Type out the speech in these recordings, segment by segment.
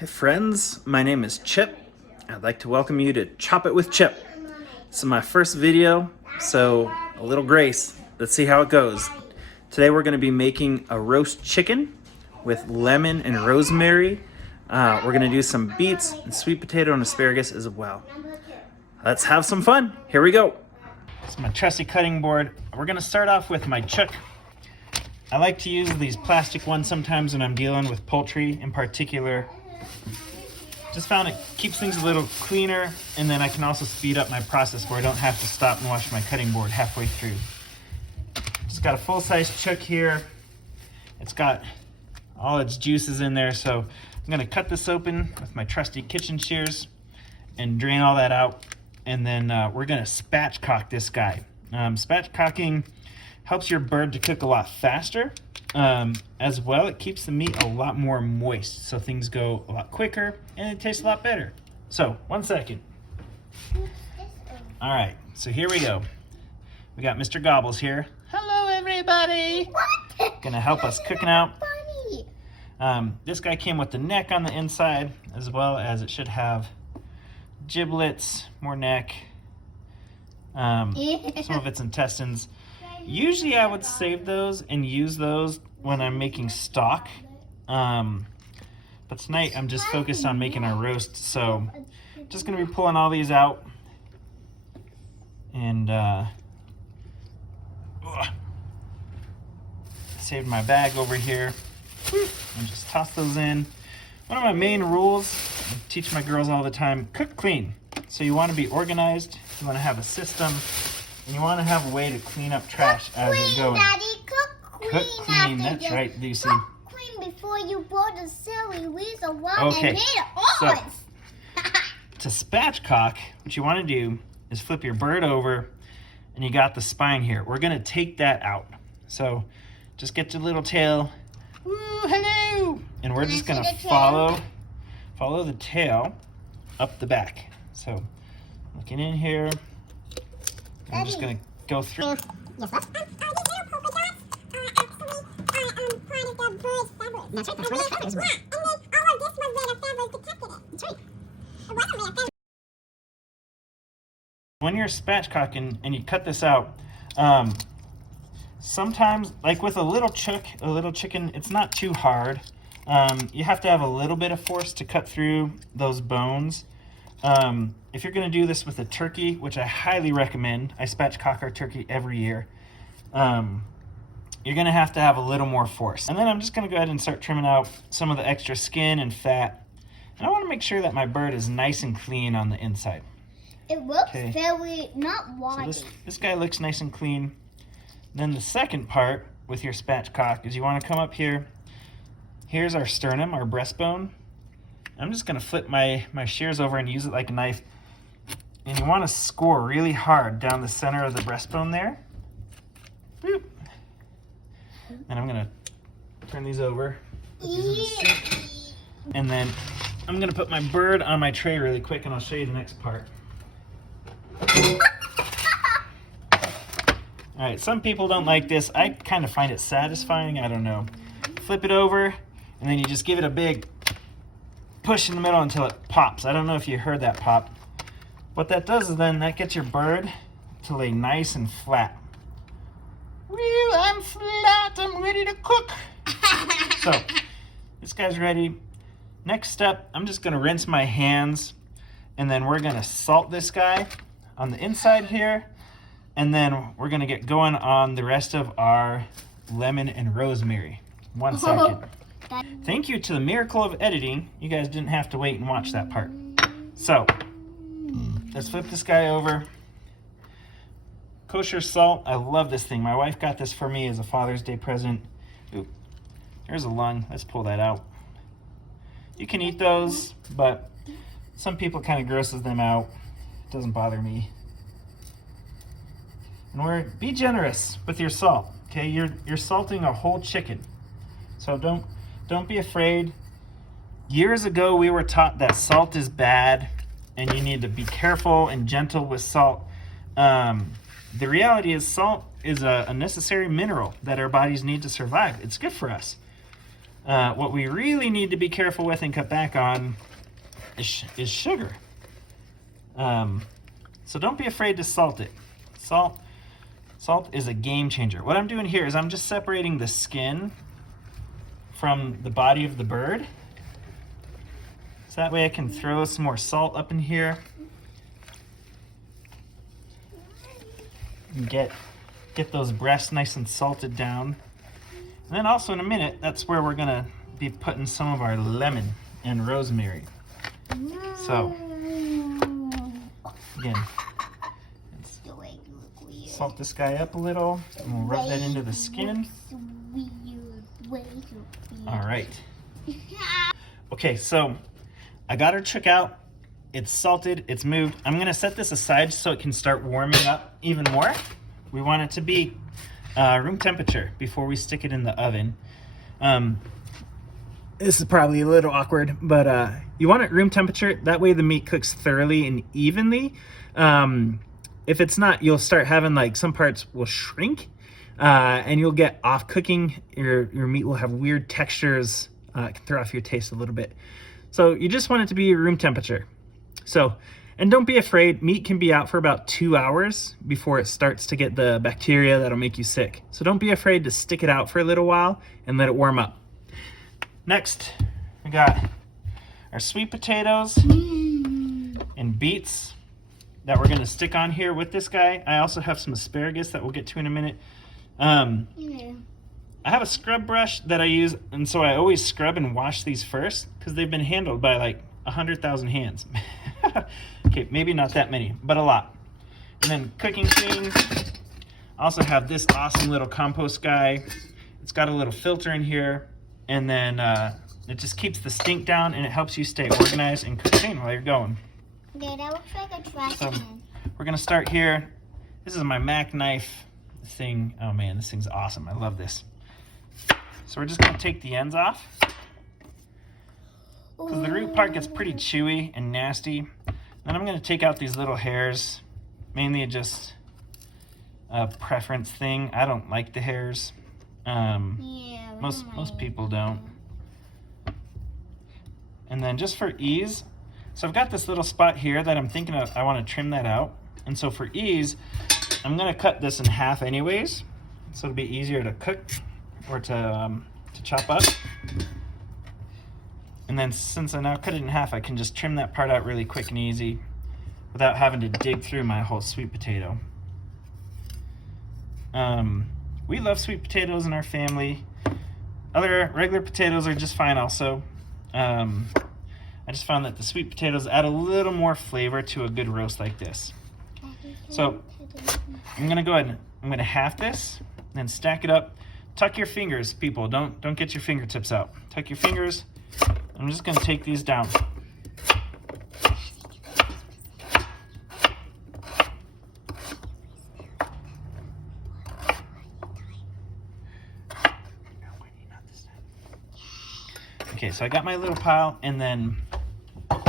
Hey friends, my name is Chip. I'd like to welcome you to Chop It with Chip. This is my first video, so a little grace. Let's see how it goes. Today we're going to be making a roast chicken with lemon and rosemary. We're going to do some beets and sweet potato and asparagus as well. Let's have some fun. Here we go. It's my trusty cutting board. We're going to start off with my chuck. I like to use these plastic ones sometimes when I'm dealing with poultry in particular. Just found it keeps things a little cleaner, and then I can also speed up my process where I don't have to stop and wash my cutting board halfway through. Just got a full-size chuck here. It's got all its juices in there, so I'm going to cut this open with my trusty kitchen shears and drain all that out, and then we're going to spatchcock this guy. Spatchcocking helps your bird to cook a lot faster. As well, it keeps the meat a lot more moist, so things go a lot quicker and it tastes a lot better. So, 1 second. All right, so here we go. We got Mr. Gobbles here. Hello, everybody. Gonna help us cooking out. This guy came with the neck on the inside, as well as it should have giblets, more neck, some of its intestines. Usually I would save those and use those when I'm making stock, but tonight I'm just focused on making our roast, so just going to be pulling all these out and saved my bag over here and just toss those in. One of my main rules, I teach my girls all the time, cook clean. So you want to be organized, you want to have a system, and you want to have a way to clean up trash as you're going. Daddy, cook clean, that's right, Lucy. Cook clean before you pour the celery with the one Okay, and made it to spatchcock, what you want to do is flip your bird over, and you got the spine here. We're going to take that out. So just get your little tail. Ooh, hello! And we're just going to follow the tail up the back. So looking in here. I'm just going to go through. Yes, what? These little polka dots are actually part of the bird's feathers. That's right, that's where the feathers were. Yeah, and then all of this was where the feathers protected it. That's right. It wasn't where the feathers. When you're spatchcocking and you cut this out, sometimes, like with a little chicken, it's not too hard. You have to have a little bit of force to cut through those bones. If you're going to do this with a turkey, which I highly recommend, I spatchcock our turkey every year, you're going to have a little more force. And then I'm just going to go ahead and start trimming out some of the extra skin and fat. And I want to make sure that my bird is nice and clean on the inside. It looks very not wide. So this guy looks nice and clean. Then the second part with your spatchcock is you want to come up here. Here's our sternum, our breastbone. I'm just going to flip my shears over and use it like a knife. And you want to score really hard down the center of the breastbone there. Boop. And I'm going to turn these over. And then I'm going to put my bird on my tray really quick, and I'll show you the next part. All right, some people don't like this. I kind of find it satisfying. I don't know. Flip it over, and then you just give it a big push in the middle until it pops. I don't know if you heard that pop. What that does is then that gets your bird to lay nice and flat. Well, I'm flat. I'm ready to cook. So this guy's ready. Next step, I'm just going to rinse my hands, and then we're going to salt this guy on the inside here, and then we're going to get going on the rest of our lemon and rosemary. 1 second. Thank you to the miracle of editing, you guys didn't have to wait and watch that part. So, let's flip this guy over. Kosher salt, I love this thing. My wife got this for me as a Father's Day present. Ooh, there's a lung, let's pull that out. You can eat those, but some people kind of grosses them out. It doesn't bother me. And be generous with your salt, okay? You're salting a whole chicken. So don't be afraid. Years ago, we were taught that salt is bad and you need to be careful and gentle with salt. The reality is salt is a necessary mineral that our bodies need to survive. It's good for us. What we really need to be careful with and cut back on is sugar. So don't be afraid to salt it. Salt is a game changer. What I'm doing here is I'm just separating the skin from the body of the bird. So that way I can throw some more salt up in here. And get those breasts nice and salted down. And then also in a minute, that's where we're gonna be putting some of our lemon and rosemary. So, again, salt this guy up a little, and we'll rub that into the skin. All right. Okay, so I got our chick out. It's salted, it's moved. I'm gonna set this aside so it can start warming up even more. We want it to be room temperature before we stick it in the oven. This is probably a little awkward, but you want it room temperature. That way the meat cooks thoroughly and evenly. If it's not, you'll start having like some parts will shrink and you'll get off cooking. Your meat will have weird textures. It can throw off your taste a little bit. So you just want it to be room temperature. So, and don't be afraid, meat can be out for about 2 hours before it starts to get the bacteria that'll make you sick. So don't be afraid to stick it out for a little while and let it warm up. Next, we got our sweet potatoes and beets that we're gonna stick on here with this guy. I also have some asparagus that we'll get to in a minute. I have a scrub brush that I use, and so I always scrub and wash these first because they've been handled by like 100,000 hands. Okay, maybe not that many, but a lot. And then cooking clean. I also have this awesome little compost guy. It's got a little filter in here, and then it just keeps the stink down, and it helps you stay organized and cook clean while you're going. Yeah, that looks like a trash can. We're gonna start here. This is my Mac knife thing. Oh man, this thing's awesome. I love this. So we're just gonna take the ends off, because the root part gets pretty chewy and nasty. Then I'm gonna take out these little hairs, mainly just a preference thing. I don't like the hairs. Most people don't. And then just for ease, so I've got this little spot here that I'm thinking of, I wanna trim that out. And so for ease, I'm gonna cut this in half anyways, so it'll be easier to cook or to chop up. And then since I now cut it in half, I can just trim that part out really quick and easy without having to dig through my whole sweet potato. We love sweet potatoes in our family. Other regular potatoes are just fine also. I just found that the sweet potatoes add a little more flavor to a good roast like this. So I'm gonna go ahead and I'm gonna half this, then stack it up. Tuck your fingers, people. Don't get your fingertips out. Tuck your fingers. I'm just gonna take these down. Okay, so I got my little pile, and then Wait,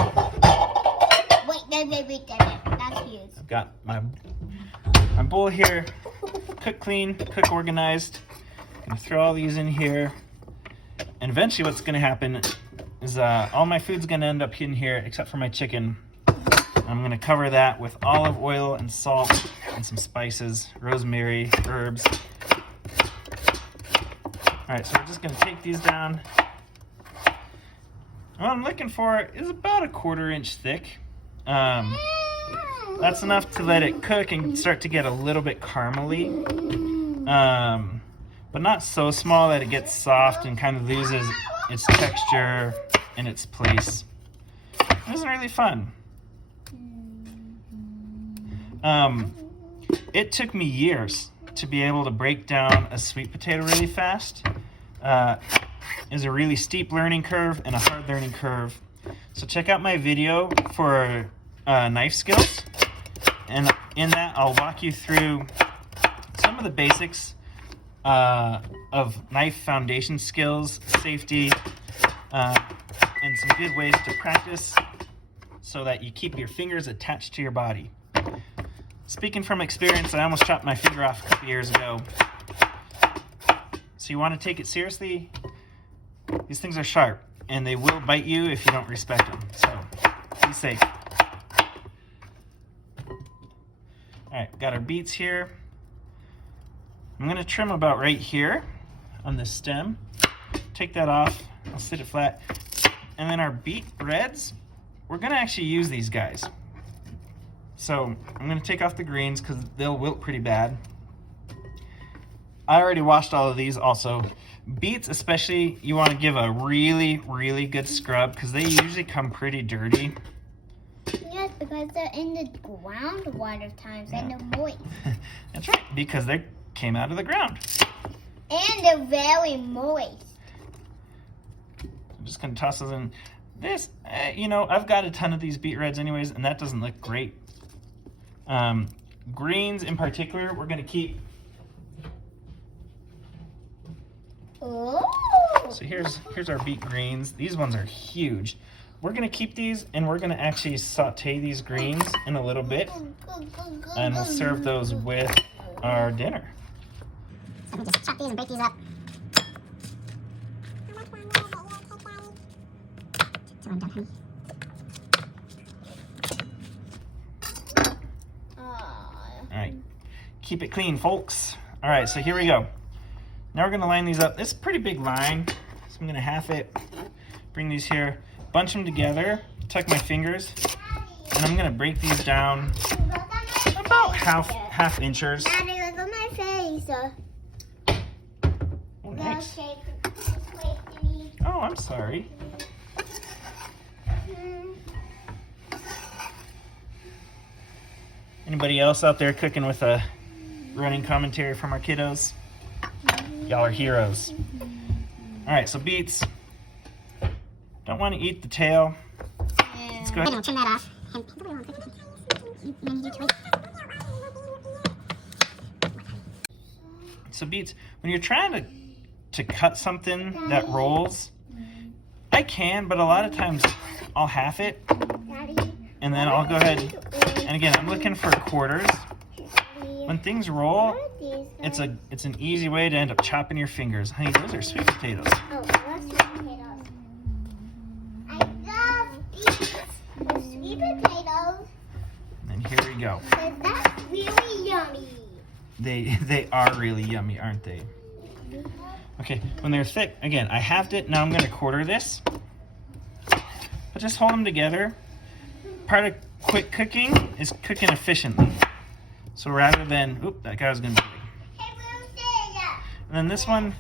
that's huge. I've got my bowl here, cook clean, cook organized. I'm gonna throw all these in here, and eventually what's gonna happen is all my food's gonna end up in here except for my chicken. I'm gonna cover that with olive oil and salt and some spices, rosemary, herbs. All right, so we're just gonna take these down. What I'm looking for is about a 1/4 inch thick. That's enough to let it cook and start to get a little bit caramely, but not so small that it gets soft and kind of loses its texture and its place. This is really fun. It took me years to be able to break down a sweet potato really fast. Is a really steep learning curve and a hard learning curve. So check out my video for knife skills, and in that I'll walk you through some of the basics of knife foundation skills, safety, and some good ways to practice so that you keep your fingers attached to your body. Speaking from experience, I almost chopped my finger off a couple years ago. So you want to take it seriously. These things are sharp, and they will bite you if you don't respect them. So be safe. All right, got our beets here. I'm gonna trim about right here on the stem. Take that off, I'll sit it flat. And then our beet reds, we're gonna actually use these guys. So I'm gonna take off the greens because they'll wilt pretty bad. I already washed all of these also. Beets especially, you wanna give a really, really good scrub because they usually come pretty dirty. Yes, because they're in the ground a lot of times and they're moist. That's right, because they came out of the ground. And they're very moist. I'm just gonna toss those in. This, you know, I've got a ton of these beet reds anyways, and that doesn't look great. Greens in particular, we're gonna keep. Oh. So here's our beet greens. These ones are huge. We're gonna keep these, and we're gonna actually saute these greens in a little bit, and we'll serve those with our dinner. So we just chop these and break these up. So I'm done, honey. All right, keep it clean, folks. All right, so here we go. Now we're gonna line these up. This is a pretty big line, so I'm gonna half it, bring these here, bunch them together, tuck my fingers, and I'm gonna break these down about half inches. Daddy, look at my face. Oh, nice. Oh, I'm sorry. Anybody else out there cooking with a running commentary from our kiddos? Y'all are heroes. All right, so beets. Don't want to eat the tail. Let's go I'm ahead. gonna trim that off. So beets, when you're trying to cut something that rolls, I can, but a lot of times I'll half it, and then I'll go ahead, and again, I'm looking for quarters. When things roll, it's an easy way to end up chopping your fingers. Honey, those are sweet potatoes. Oh, that's sweet potatoes. I love beets. The sweet potatoes. And here we go. Because that's really yummy. They are really yummy, aren't they? Okay, when they're thick, again, I halved it. Now I'm going to quarter this. But just hold them together. Part of quick cooking is cooking efficiently. So rather than, oop, that guy was going to be big. And then this one,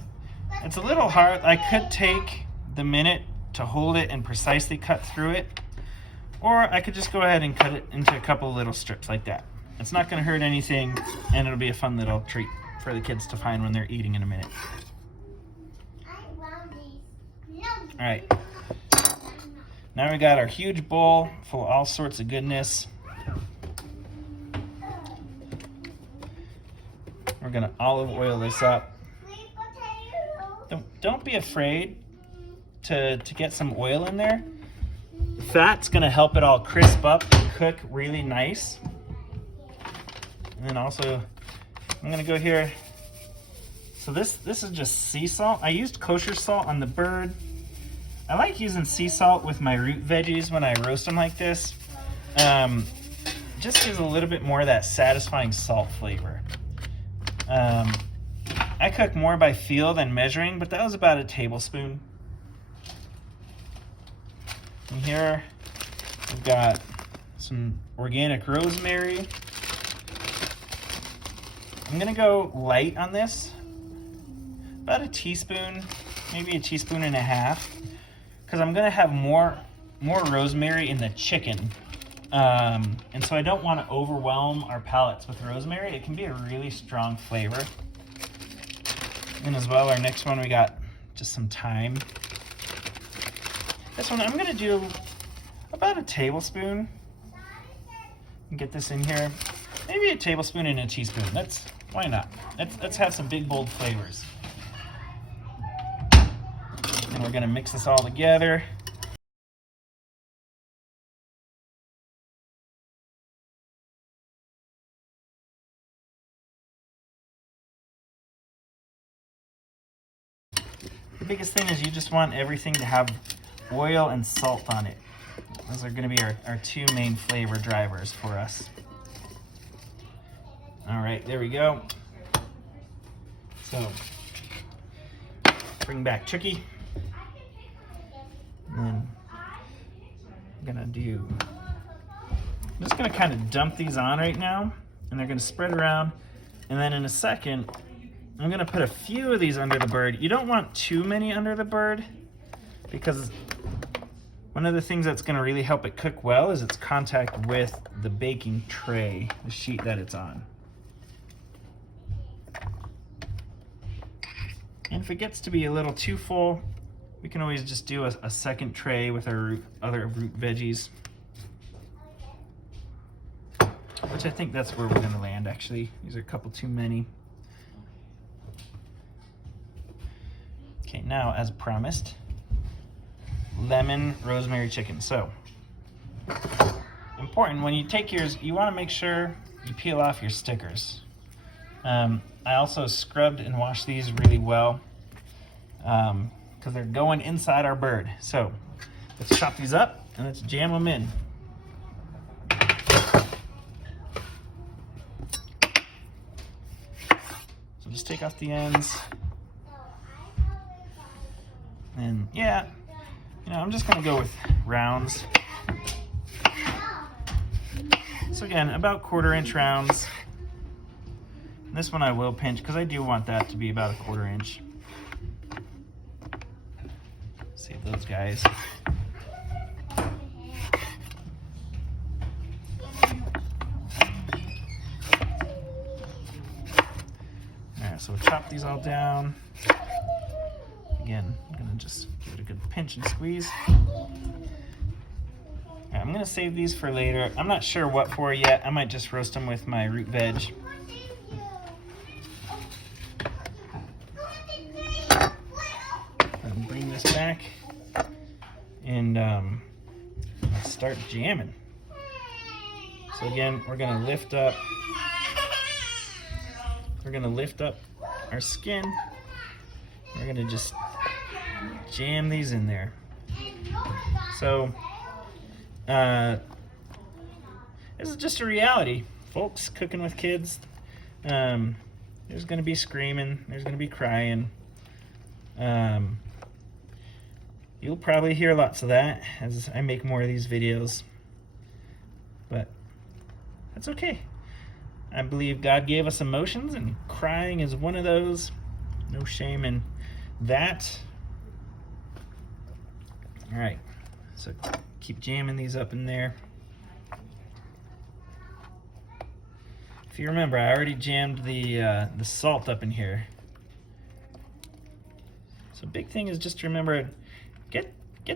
it's a little hard. I could take the minute to hold it and precisely cut through it. Or I could just go ahead and cut it into a couple of little strips like that. It's not going to hurt anything, and it'll be a fun little treat for the kids to find when they're eating in a minute. All right. Now we got our huge bowl full of all sorts of goodness. We're going to olive oil this up. Don't be afraid to get some oil in there. Fat's going to help it all crisp up and cook really nice. And then also, I'm going to go here. So this is just sea salt. I used kosher salt on the bird. I like using sea salt with my root veggies when I roast them like this. Just gives a little bit more of that satisfying salt flavor. I cook more by feel than measuring, but that was about a tablespoon. And here we've got some organic rosemary. I'm gonna go light on this, about a teaspoon, maybe a teaspoon and a half, because I'm gonna have more rosemary in the chicken. And so I don't want to overwhelm our palates with rosemary. It can be a really strong flavor. And as well, our next one, we got just some thyme. This one, I'm going to do about a tablespoon. And get this in here. Maybe a tablespoon and a teaspoon. Why not? Let's have some big, bold flavors. And we're going to mix this all together. The biggest thing is you just want everything to have oil and salt on it. Those are going to be our two main flavor drivers for us. All right, there we go. So, bring back Chucky. And then I'm just gonna kind of dump these on right now, and they're gonna spread around. And then in a second, I'm gonna put a few of these under the bird. You don't want too many under the bird, because one of the things that's gonna really help it cook well is its contact with the baking tray, the sheet that it's on. And if it gets to be a little too full, we can always just do a second tray with our other root veggies. Which I think that's where we're gonna land, actually. These are a couple too many. Okay, now, as promised, lemon rosemary chicken. So, important, when you take yours, you wanna make sure you peel off your stickers. I also scrubbed and washed these really well because they're going inside our bird. So, let's chop these up and let's jam them in. Just take off the ends. And yeah, I'm just gonna go with rounds. So again, about 1/4 inch rounds. And this one I will pinch because I do want that to be about 1/4 inch. Save those guys. So we'll chop these all down. Again, I'm gonna just give it a good pinch and squeeze. Right, I'm gonna save these for later. I'm not sure what for yet. I might just roast them with my root veg. And bring this back and start jamming. So again, we're gonna lift up our skin. We're gonna just jam these in there. So this is just a reality, folks. Cooking with kids, there's gonna be screaming, there's gonna be crying. You'll probably hear lots of that as I make more of these videos, but that's okay. I believe God gave us emotions, and crying is one of those. No shame in that. All right, so keep jamming these up in there. If you remember, I already jammed the salt up in here. So big thing is just to remember, get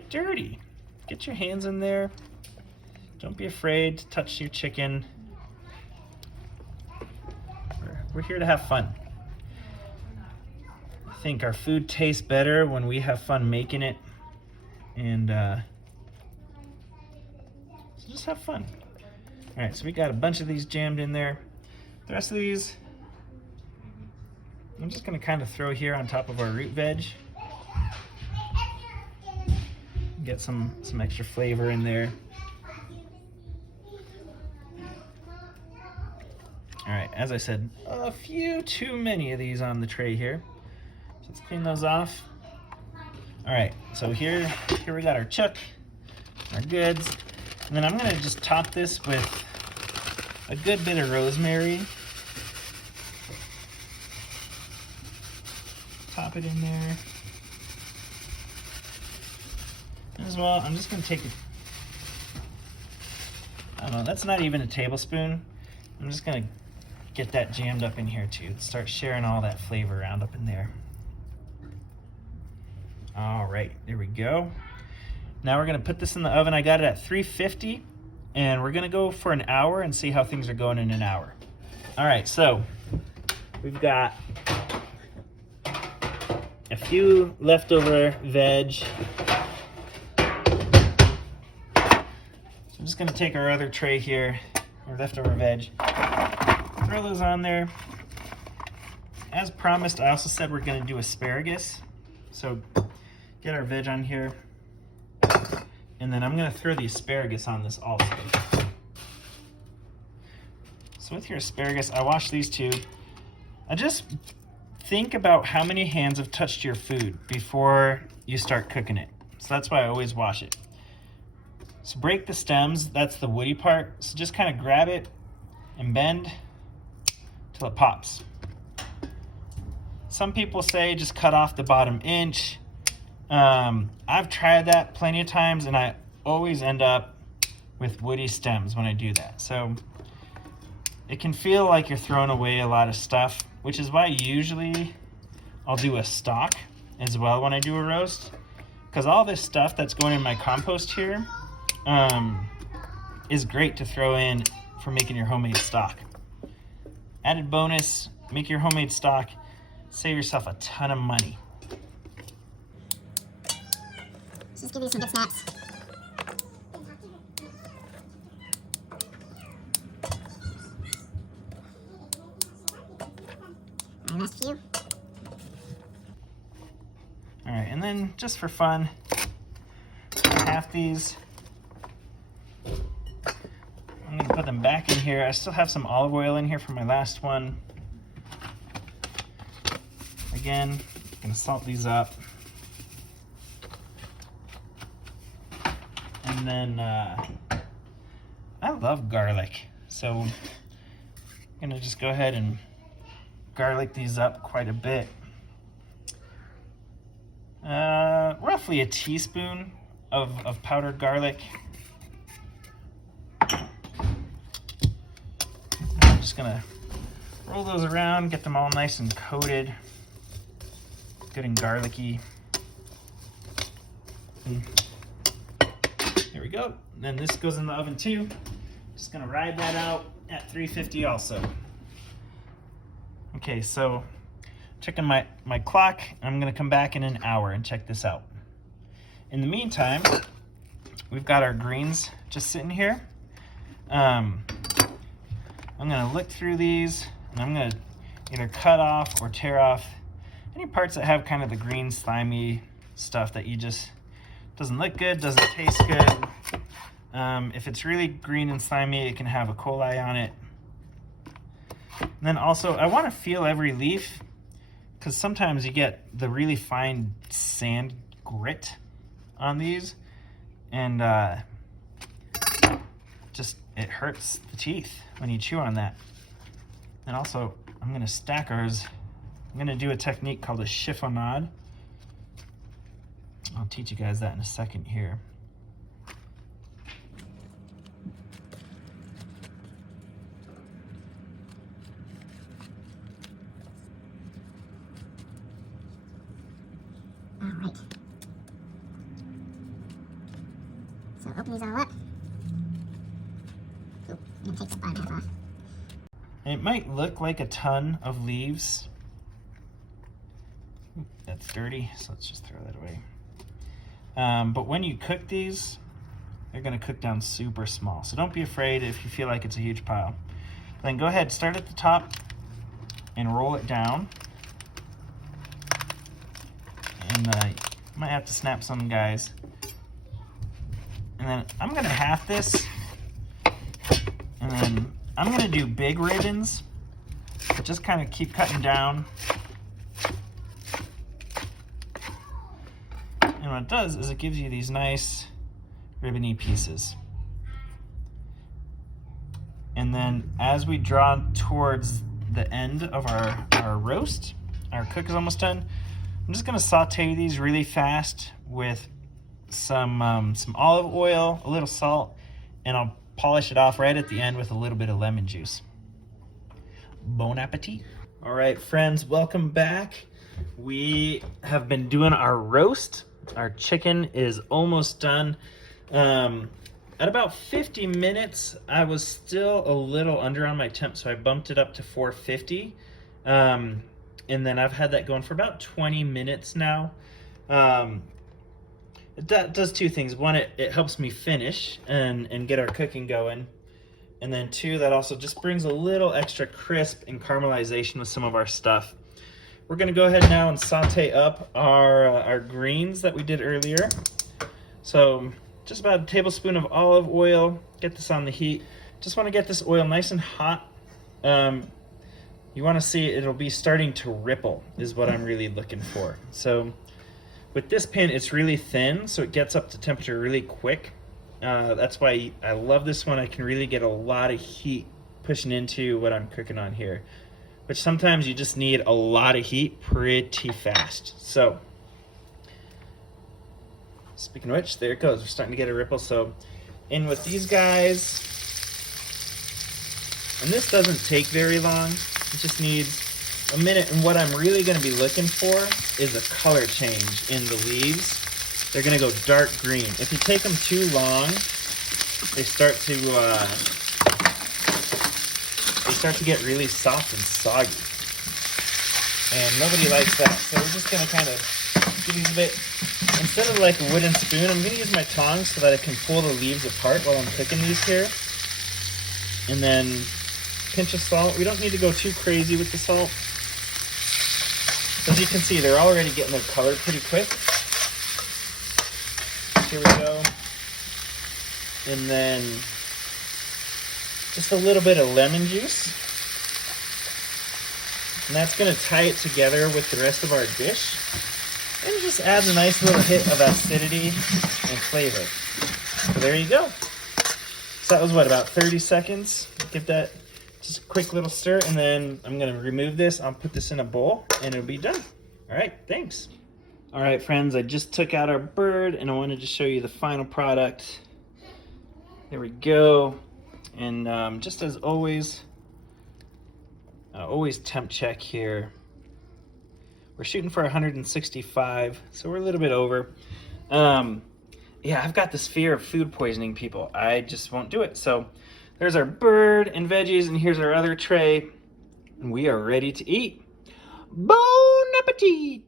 dirty. Get your hands in there. Don't be afraid to touch your chicken. We're here to have fun. I think our food tastes better when we have fun making it, and so just have fun. All right, so we got a bunch of these jammed in there. The rest of these, I'm just gonna kind of throw here on top of our root veg. Get some extra flavor in there. All right, as I said, a few too many of these on the tray here. So let's clean those off. All right, so here we got our chuck, our goods. And then I'm gonna just top this with a good bit of rosemary. Top it in there. And as well, I'm just gonna take I don't know, that's not even a tablespoon. I'm just gonna get that jammed up in here too. Start sharing all that flavor around up in there. All right, there we go. Now we're gonna put this in the oven. I got it at 350, and we're gonna go for an hour and see how things are going in an hour. All right, so we've got a few leftover veg. So I'm just gonna take our other tray here, our leftover veg, throw those on there. As promised, I also said we're gonna do asparagus. So get our veg on here. And then I'm gonna throw the asparagus on this also. So with your asparagus, I wash these two. I just think about how many hands have touched your food before you start cooking it. So that's why I always wash it. So break the stems, that's the woody part. So just kind of grab it and bend till it pops. Some people say just cut off the bottom inch. I've tried that plenty of times and I always end up with woody stems when I do that. So it can feel like you're throwing away a lot of stuff, which is why usually I'll do a stalk as well when I do a roast. Because all this stuff that's going in my compost here is great to throw in for making your homemade stock. Added bonus, make your homemade stock, save yourself a ton of money. Just give you some good snaps. And last few. All right, and then just for fun, half these. I'm gonna put them back in here. I still have some olive oil in here from my last one. Again, gonna salt these up. And then I love garlic, so I'm gonna just go ahead and garlic these up quite a bit. Roughly a teaspoon of powdered garlic. I'm just gonna roll those around, get them all nice and coated, good and garlicky. There we go. Then this goes in the oven too. Just gonna ride that out at 350 also. Okay, so checking my clock. I'm gonna come back in an hour and check this out. In the meantime, we've got our greens just sitting here. I'm gonna look through these and I'm gonna either cut off or tear off any parts that have kind of the green slimy stuff that you just doesn't look good, doesn't taste good. If it's really green and slimy, it can have E. coli on it. And then also, I want to feel every leaf because sometimes you get the really fine sand grit on these, and just it hurts the teeth when you chew on that. And also, I'm gonna stack ours. I'm gonna do a technique called a chiffonade. I'll teach you guys that in a second here. All right. So open these all up. Oop, I'm gonna take the bottom half off. And it might look like a ton of leaves. Oop, that's dirty, so let's just throw that away. But when you cook these, they're gonna cook down super small. So don't be afraid if you feel like it's a huge pile. Then go ahead, start at the top and roll it down. And you might have to snap some, guys. And then I'm gonna half this. And then I'm gonna do big ribbons. Just kind of keep cutting down. And what it does is it gives you these nice ribbony pieces. And then as we draw towards the end of our roast, our cook is almost done, I'm just gonna saute these really fast with some olive oil, a little salt, and I'll polish it off right at the end with a little bit of lemon juice. Bon appetit. All right, friends, welcome back. We have been doing our roast. Our chicken is almost done. At about 50 minutes, I was still a little under on my temp, so I bumped it up to 450. And then I've had that going for about 20 minutes now. It does two things. One, it helps me finish and get our cooking going. And then two, that also just brings a little extra crisp and caramelization with some of our stuff. we're gonna go ahead now and saute up our greens that we did earlier. So just about a tablespoon of olive oil. Get this on the heat. Just want to get this oil nice and hot. You want to see it'll be starting to ripple is what I'm really looking for. So with this pan, it's really thin, so it gets up to temperature really quick. That's why I love this one. I can really get a lot of heat pushing into what I'm cooking on here, which sometimes you just need a lot of heat pretty fast. So speaking of which, there it goes. We're starting to get a ripple. So in with these guys. And this doesn't take very long. It just needs a minute. And what I'm really going to be looking for is a color change in the leaves. They're going to go dark green. If you take them too long, they start to get really soft and soggy. And nobody likes that. So we're just going to kind of give these a bit. Instead of like a wooden spoon, I'm going to use my tongs so that I can pull the leaves apart while I'm cooking these here. And then pinch of salt. We don't need to go too crazy with the salt. As you can see, they're already getting their color pretty quick. Here we go. And then just a little bit of lemon juice. And that's going to tie it together with the rest of our dish. And it just adds a nice little hit of acidity and flavor. So there you go. So that was what, about 30 seconds? Give that just a quick little stir, and then I'm gonna remove this. I'll put this in a bowl and it'll be done. All right, thanks. All right, friends, I just took out our bird and I wanted to show you the final product. There we go. And just as always temp check here. We're shooting for 165, so we're a little bit over. Yeah, I've got this fear of food poisoning, people. I just won't do it. So there's our bird and veggies, and here's our other tray. And we are ready to eat. Bon appetit!